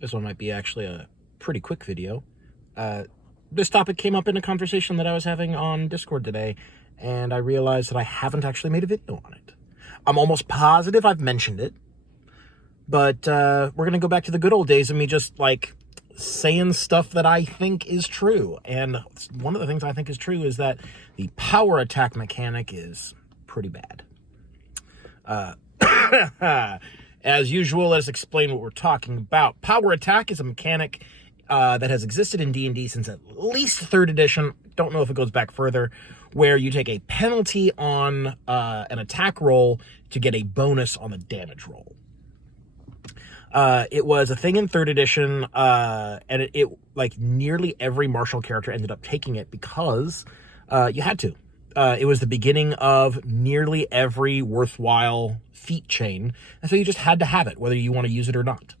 This one might be actually a pretty quick video. This topic came up in a conversation that I was having on Discord today, and I realized that I haven't actually made a video on it. I'm almost positive I've mentioned it, but we're going to go back to the good old days of me just, like, saying stuff that I think is true. And one of the things I think is true is that the power attack mechanic is pretty bad. As usual, let's explain what we're talking about. Power attack is a mechanic that has existed in D&D since at least 3rd edition. Don't know if it goes back further, where you take a penalty on an attack roll to get a bonus on the damage roll. It was a thing in 3rd edition, and it like nearly every martial character ended up taking it because you had to. It was the beginning of nearly every worthwhile feat chain, and so you just had to have it, whether you want to use it or not.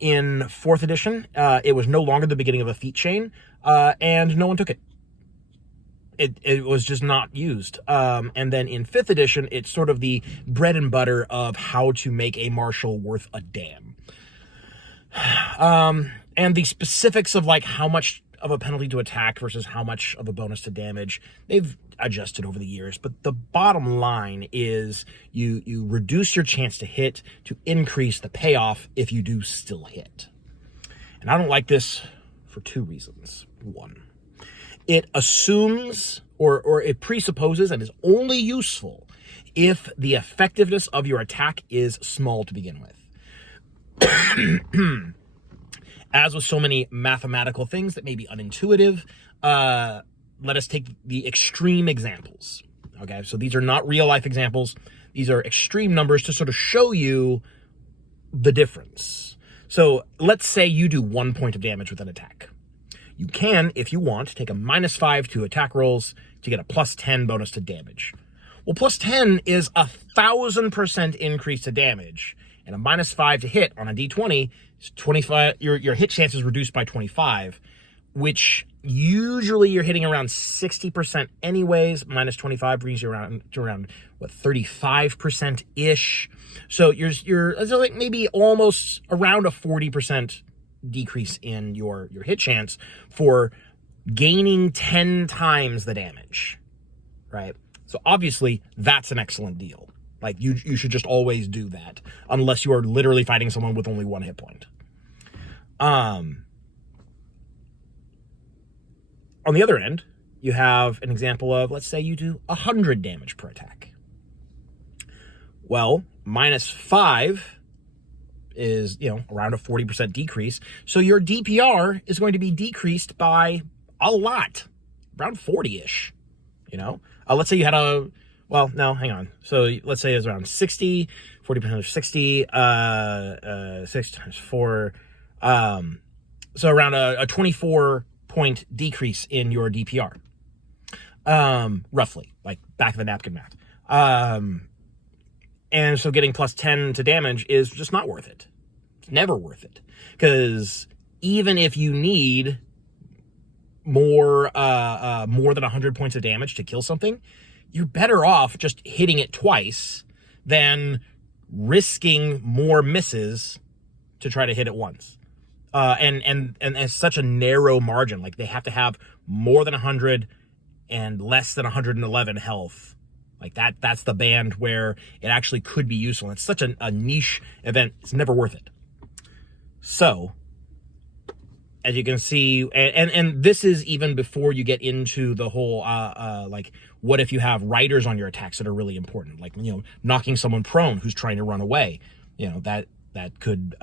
In 4th edition, it was no longer the beginning of a feat chain, and no one took it. It was just not used. And then in 5th edition, it's sort of the bread and butter of how to make a martial worth a damn. And the specifics of, like, how much of a penalty to attack versus how much of a bonus to damage, they've adjusted over the years. But the bottom line is you reduce your chance to hit to increase the payoff if you do still hit. And I don't like this for 2 reasons. One, it assumes or it presupposes and is only useful if the effectiveness of your attack is small to begin with. As with so many mathematical things that may be unintuitive, let us take the extreme examples. Okay, so these are not real life examples. These are extreme numbers to sort of show you the difference. So let's say you do 1 point of damage with an attack. You can, if you want, take a -5 to attack rolls to get a +10 bonus to damage. Well, +10 is 1,000% increase to damage, and a -5 to hit on a d20 is 25. Your hit chance is reduced by 25, which usually you're hitting around 60% anyways. -25 brings you around to what, 35% ish. So you're like maybe almost around a 40% decrease in your hit chance for gaining 10 times the damage, right? So obviously that's an excellent deal. Like you should just always do that unless you are literally fighting someone with only 1 hit point. On the other end, you have an example of, let's say you do 100 damage per attack. Well, -5 is, around a 40% decrease. So your DPR is going to be decreased by a lot, around 40-ish, Let's say you had no, hang on. So let's say it's around 60, 40% of 60, 6 times 4. So around a 24-point decrease in your DPR, roughly, like back of the napkin math. And so getting +10 to damage is just not worth it. It's never worth it. Because even if you need more than 100 points of damage to kill something, you're better off just hitting it twice than risking more misses to try to hit it once. And it's such a narrow margin. Like, they have to have more than 100 and less than 111 health. Like, that's the band where it actually could be useful. It's such a niche event. It's never worth it. So, as you can see, and this is even before you get into the whole, like, what if you have riders on your attacks that are really important? Like, knocking someone prone who's trying to run away. That could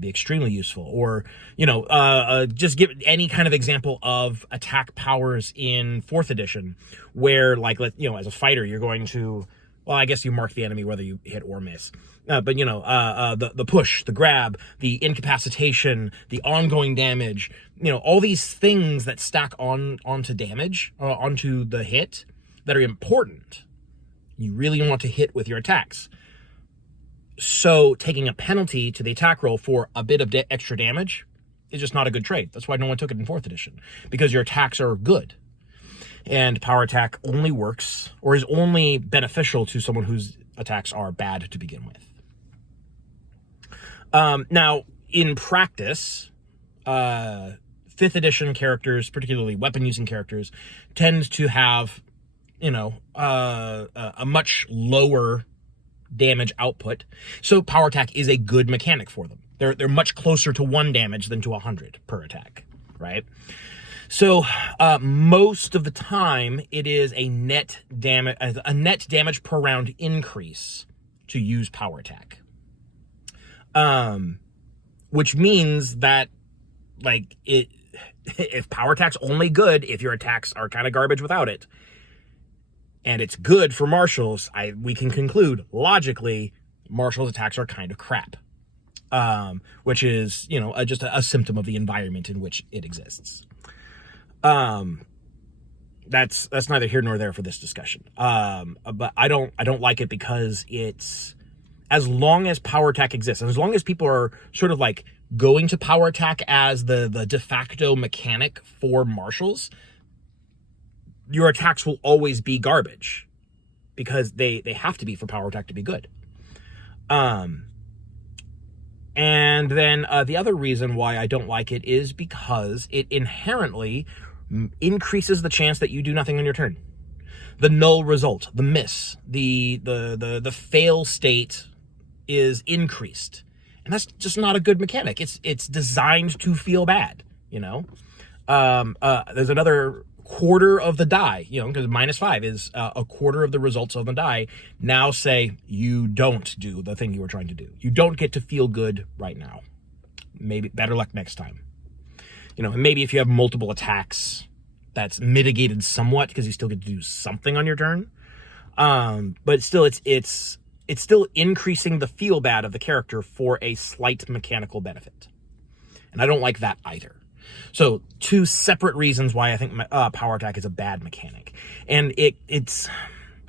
be extremely useful. Or, just give any kind of example of attack powers in 4th edition where, like, as a fighter, you're going to, well, I guess you mark the enemy whether you hit or miss. But, the push, the grab, the incapacitation, the ongoing damage, all these things that stack onto damage, onto the hit that are important. You really want to hit with your attacks. So taking a penalty to the attack roll for a bit of extra damage is just not a good trade. That's why no one took it in 4th edition, because your attacks are good. And power attack only works, or is only beneficial to someone whose attacks are bad to begin with. Now, in practice, 5th edition characters, particularly weapon-using characters, tend to have, a much lower damage output. So power attack is a good mechanic for them. They're much closer to 1 damage than to 100 per attack, right? So most of the time, it is a net damage per round increase to use power attack, which means that if power attack's only good if your attacks are kind of garbage without it, and it's good for martials, we can conclude logically martials attacks are kind of crap, which is just a symptom of the environment in which it exists. That's neither here nor there for this discussion. But I don't like it because it's, as long as power attack exists, and as long as people are sort of like going to power attack as the de facto mechanic for martials, your attacks will always be garbage because they have to be for power attack to be good. And then the other reason why I don't like it is because it inherently increases the chance that you do nothing on your turn. The null result, the miss, the fail state is increased. And that's just not a good mechanic. It's designed to feel bad, There's another quarter of the die, because -5 is a quarter of the results of the die. Now say you don't do the thing you were trying to do. You don't get to feel good right now. Maybe better luck next time. Maybe if you have multiple attacks, that's mitigated somewhat because you still get to do something on your turn. But still, it's still increasing the feel bad of the character for a slight mechanical benefit. And I don't like that either. So 2 separate reasons why I think power attack is a bad mechanic. And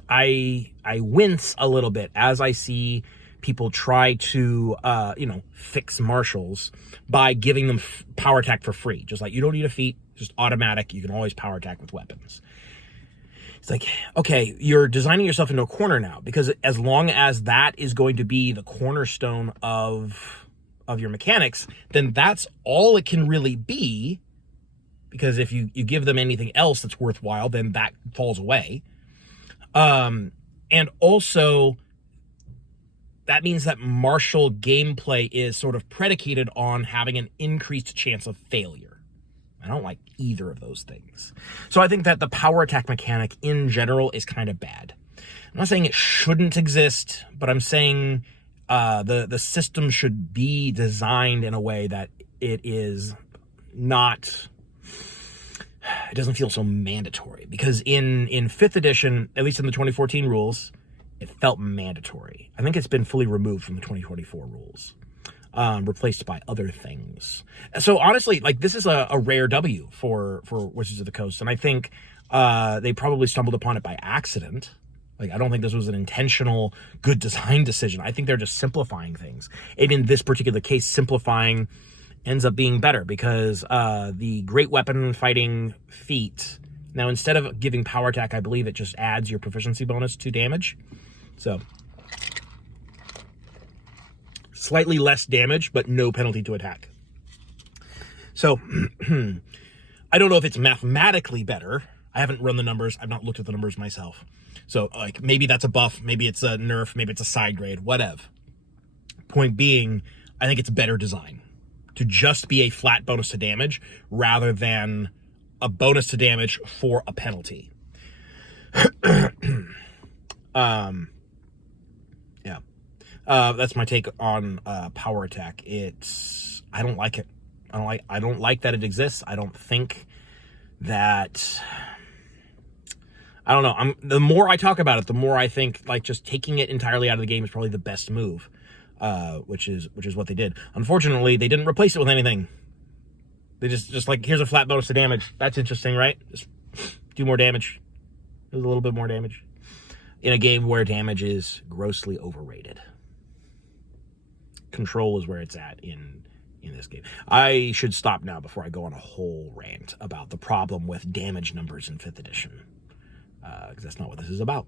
I wince a little bit as I see people try to, fix martials by giving them power attack for free. Just like, you don't need a feat, just automatic. You can always power attack with weapons. It's like, okay, you're designing yourself into a corner now, because as long as that is going to be the cornerstone of your mechanics, then that's all it can really be. Because if you give them anything else that's worthwhile, then that falls away. And also, that means that martial gameplay is sort of predicated on having an increased chance of failure. I don't like either of those things. So I think that the power attack mechanic in general is kind of bad. I'm not saying it shouldn't exist, but I'm saying the system should be designed in a way that it is not... It doesn't feel so mandatory. Because in 5th edition, at least in the 2014 rules, it felt mandatory. I think it's been fully removed from the 2024 rules, replaced by other things. So honestly, this is a rare W for Wizards of the Coast, and I think they probably stumbled upon it by accident. I don't think this was an intentional good design decision. I think they're just simplifying things. And in this particular case, simplifying ends up being better because the great weapon fighting feat, now instead of giving power attack, I believe it just adds your proficiency bonus to damage. So slightly less damage, but no penalty to attack. So I don't know if it's mathematically better. I haven't run the numbers. I've not looked at the numbers myself. So maybe that's a buff, maybe it's a nerf, maybe it's a side grade, whatever. Point being, I think it's better design to just be a flat bonus to damage rather than a bonus to damage for a penalty. That's my take on power attack. I don't like it. I don't like that it exists. I don't think that... I don't know. The more I talk about it, the more I think just taking it entirely out of the game is probably the best move, which is what they did. Unfortunately, they didn't replace it with anything. They just here's a flat bonus to damage. That's interesting, right? Just do more damage. Do a little bit more damage in a game where damage is grossly overrated. Control is where it's at in this game. I should stop now before I go on a whole rant about the problem with damage numbers in 5th edition. Because that's not what this is about.